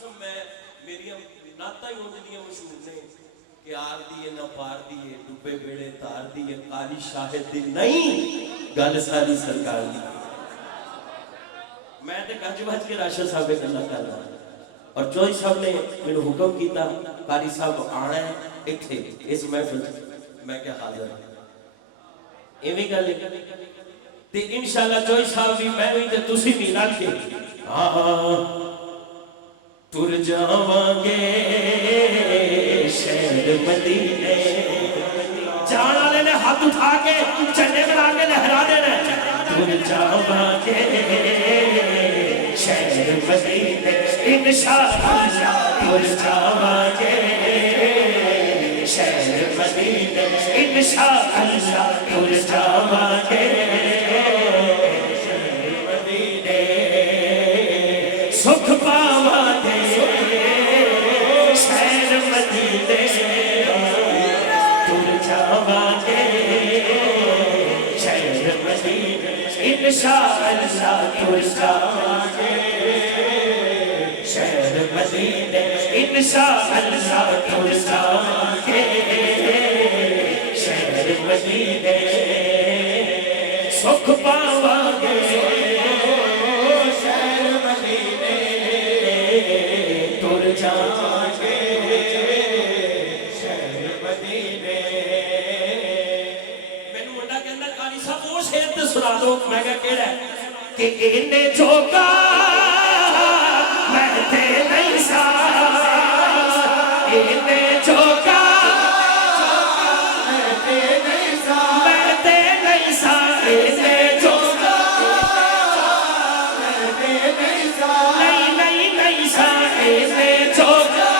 قسم میں میری نعتاں ہی اونجیاں مشہور نے کہ آر دیے نہ پار دیے ڈبے بیڑے تار دیے قاری شاہد دی نہیں گل ساری سرکار دی میں تے گج بج کے راشد صاحب کے اللہ کر رہا اور جوئی صاحب نے میں نے حکم کیتا قاری صاحب آنا ہے اتھے اس محفل میں کیا حاضر ایویں گل تے انشاءاللہ جوئی صاحب بھی میں بھی تے تسی بھی رل کے تر جاواں گے شہر مدینے جان والے نے ہاتھ اٹھا کے چنے بنا کے لہرا دینا تر جاواں گے شہر مدینے انشاءاللہ تر جاواں گے شہر مدینے انشاءاللہ تر جاواں گے شہر مدینے سکھ پاواں گے شہر مدینے تر جاواں گے شہر مدینے انشاءاللہ تر جاواں گے شہر مدینے انشاءاللہ تر جاواں گے شہر مدینے سکھ پاواں گے شہر مدینے تر جاواں گے شہر مدینے مینوں منڈا کہندا قاری صاحب وہ شعر تے سنا دو میں کہا کیڑا ہے کہ اینے جوگا میں تے نہیں سا اینے جوگا میں تے نہیں سا میں تے نہیں سا اینے جوگا میں تے نہیں سا نہیں نہیں نہیں سا اینے جوگا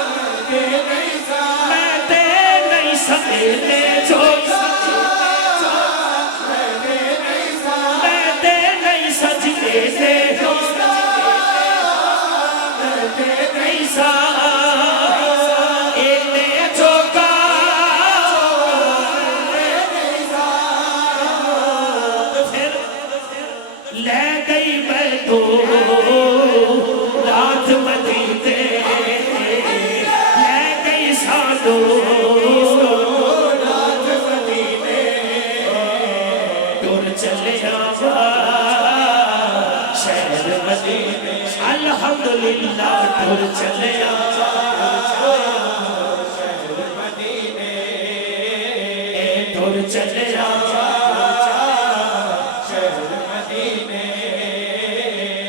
میں تے نہیں سا میں تے نہیں سا اینے جوگا میں تے نہیں سا میں تے نہیں سا جی اینے جوگا میں تے نہیں سا اینے جوگا پھر لے گئی میں تو رات مدینے لے گئی سانو رات مدینے ٹر چلے آوا شہر مدینے الحمدللہ ٹر چلے آوا شہر مدینے ٹر چلے آوا شہر مدینے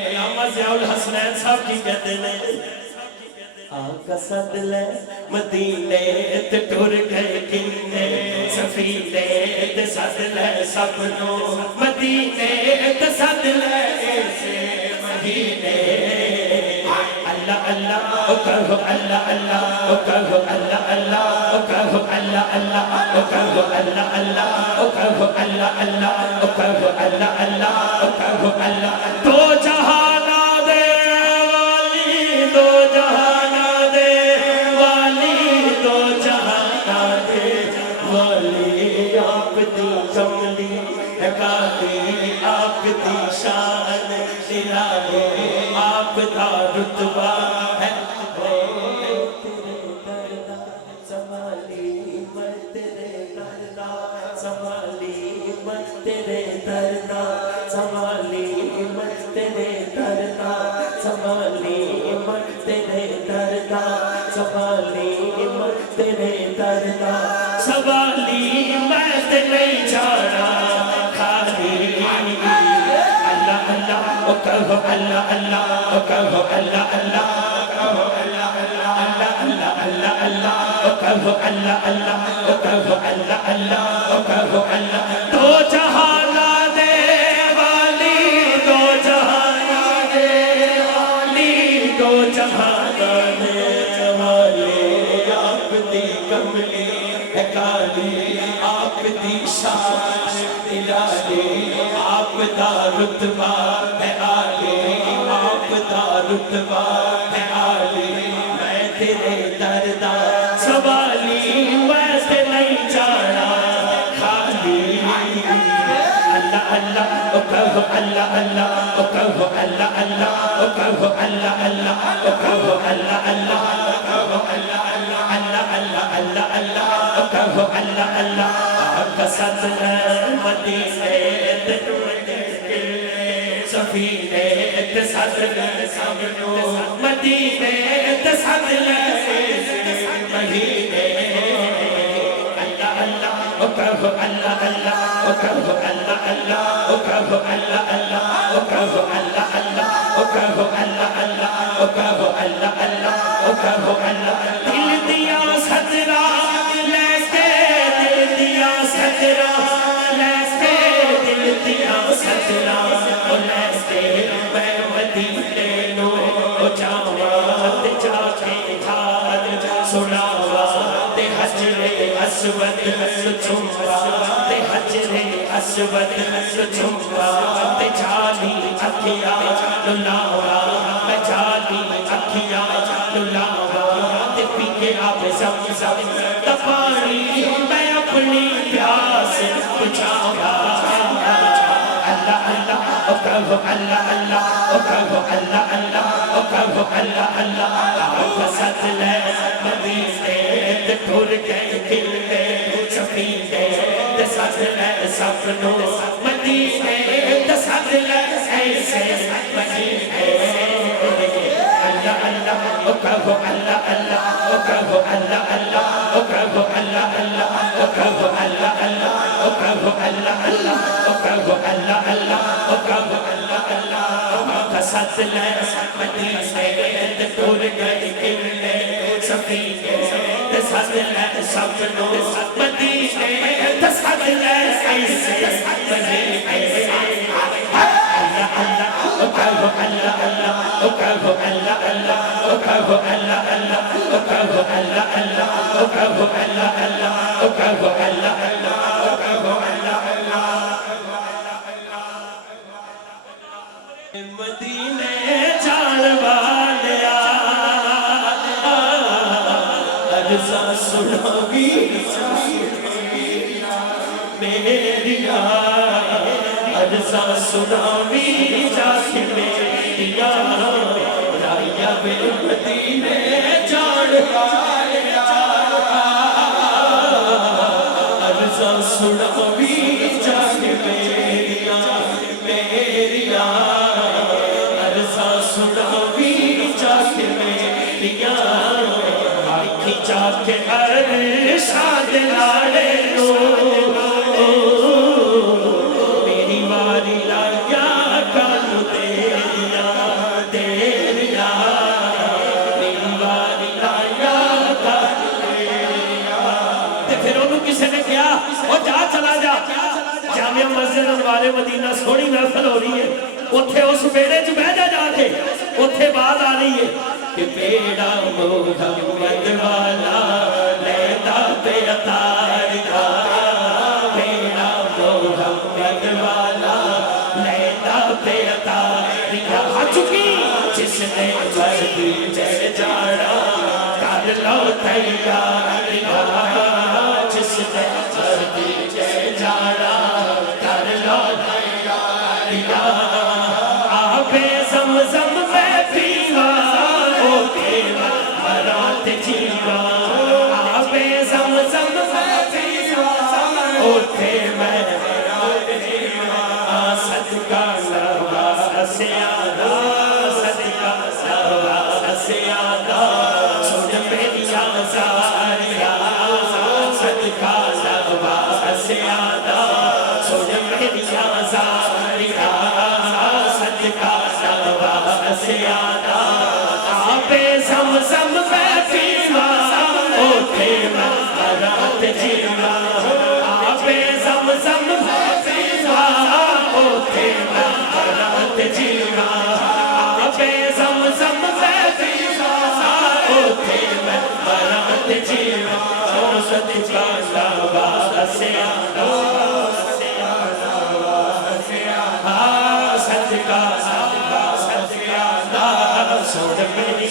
علامہ ضیاء الحسنین صاحب کی کہتے ہیں آقا سد لے مدینے تے ٹر گئے کنے سفینے تے سد لے سب نو مدینے تے سد لے ایسے مدینے اللہ اللہ او کہو اللہ اللہ او کہو اللہ اللہ او کہو اللہ اللہ او کہو اللہ اللہ او کہو اللہ اللہ او کہو اللہ اللہ او کہو اللہ دو جہانا دے والی دو جہانا دے والی دو جہانا دے والی آپ دی کملی ہے کالی آپ دی شان نرالی آپ دا رتبہ ہے سوالی میں نہیں جانا خالی اللہ اللہ او کہو اللہ اللہ او کہو اللہ اللہ او کہو اللہ اللہ اللہ اللہ اللہ او کہو اللہ اللہ او کہو اللہ اللہ او کہو اللہ دو جہانا دے والی دو جہانا دے والی دو جہانا دے والی آپ دی کملی ہے کالی آپ دی شان نرالی آپ دا رتبہ ہے عالی آپ دا رتبہ ہے عالی میں تیرے دردہ سوالی ویسے نہیں جانا خالی اللہ اللہ او کہو اللہ اللہ او کہو اللہ اللہ او کہو اللہ اللہ او کہو اللہ اللہ او کہو اللہ اللہ اللہ اللہ اللہ اللہ او کہو اللہ اللہ آقا صدر مدینے سفینے صدر سامنو مدینے صدر مہینے اللہ اللہ او کہو اللہ اللہ او کہو اللہ اللہ او کہو اللہ اللہ او کہو اللہ اللہ او کہو اللہ اللہ او کہو اللہ اللہ او کہو اللہ دل دیا صدرہ لے کے دل دیا صدرہ لے کے دل دیا صدرہ لے کے میں مدینے نو جاوات جا کے جھاد سناوات حجر اسود چموات حجر اسود چموات جھالی اکھیاں للاوا میں جھالی اکھیاں للاوا پی کے آپ زمزم پانی میں اپنی پیاس بجھاوا اللہ اللہ او کہو اللہ اللہ او کہو اللہ اللہ او کہو اللہ اللہ آقا صدر مدینے ٹھر گئے کھلنے سفینے صدر سپنو مدینے صدر ایسے مدینے اللہ اللہ او کہو اللہ اللہ او کہو اللہ اللہ او کہو اللہ اللہ او کہو اللہ اللہ او کہو اللہ اللہ او کہو اللہ اللہ او کہو اللہ اللہ آقا صدر مدینے ٹھر گئے کھلنے سفینے صدر سپنو مدینے صدر ایسے مدینے اللہ اللہ او کہو اللہ اللہ او کہو اللہ اللہ او کہو اللہ اللہ او کہو اللہ اللہ او کہو اللہ اللہ او کہو اللہ اللہ او کہو اللہ اللہ مدینے جان والیا عرضہ سناوی میریا عرضہ سناوی جاکے میریا رایا بے مدینے جان والیا عرضہ سناوی جاکے میریا میریا عرضہ سناوی جاکے میریا آنکھی جاکے ارشاد لالے نو میری واری لایا کانو دیا دیا میری واری لایا کانو دیا تے پھر انہوں کسے نے کیا وہ جا چلا جا جامعہ مسجد انوار مدینہ سونی محفل ہو رہی ہے اتھے اس بیڑے جو بیجا جا کے اتھے بات آ رہی ہے کہ بیڑا محمد والا لیتا پہ اتار کا بیڑا محمد والا لیتا پہ اتار کا آ چکی جس نے مردی جے جاڑا کر لو تیار جس نے مردی جے جاڑا کر لو تیار آبے زمزم میں پیوا اوکے مرات جیوا آبے زمزم میں پیوا اوکے مرات جیوا صدقہ لوا سیادہ صدقہ لوا سیادہ سن میری آزاریا صدقہ لوا سیادہ سن میری آزاریا صدقہ لوا سیادہ آبے زمزم میں پیوا اوکے مرات جیوا آبے زمزم میں پیوا اوکے مرات جیوا آبے زمزم میں پیوا اوکے مرات جیوا صدقہ لوا سیادہ صدقہ صدقہ صدقہ سن میری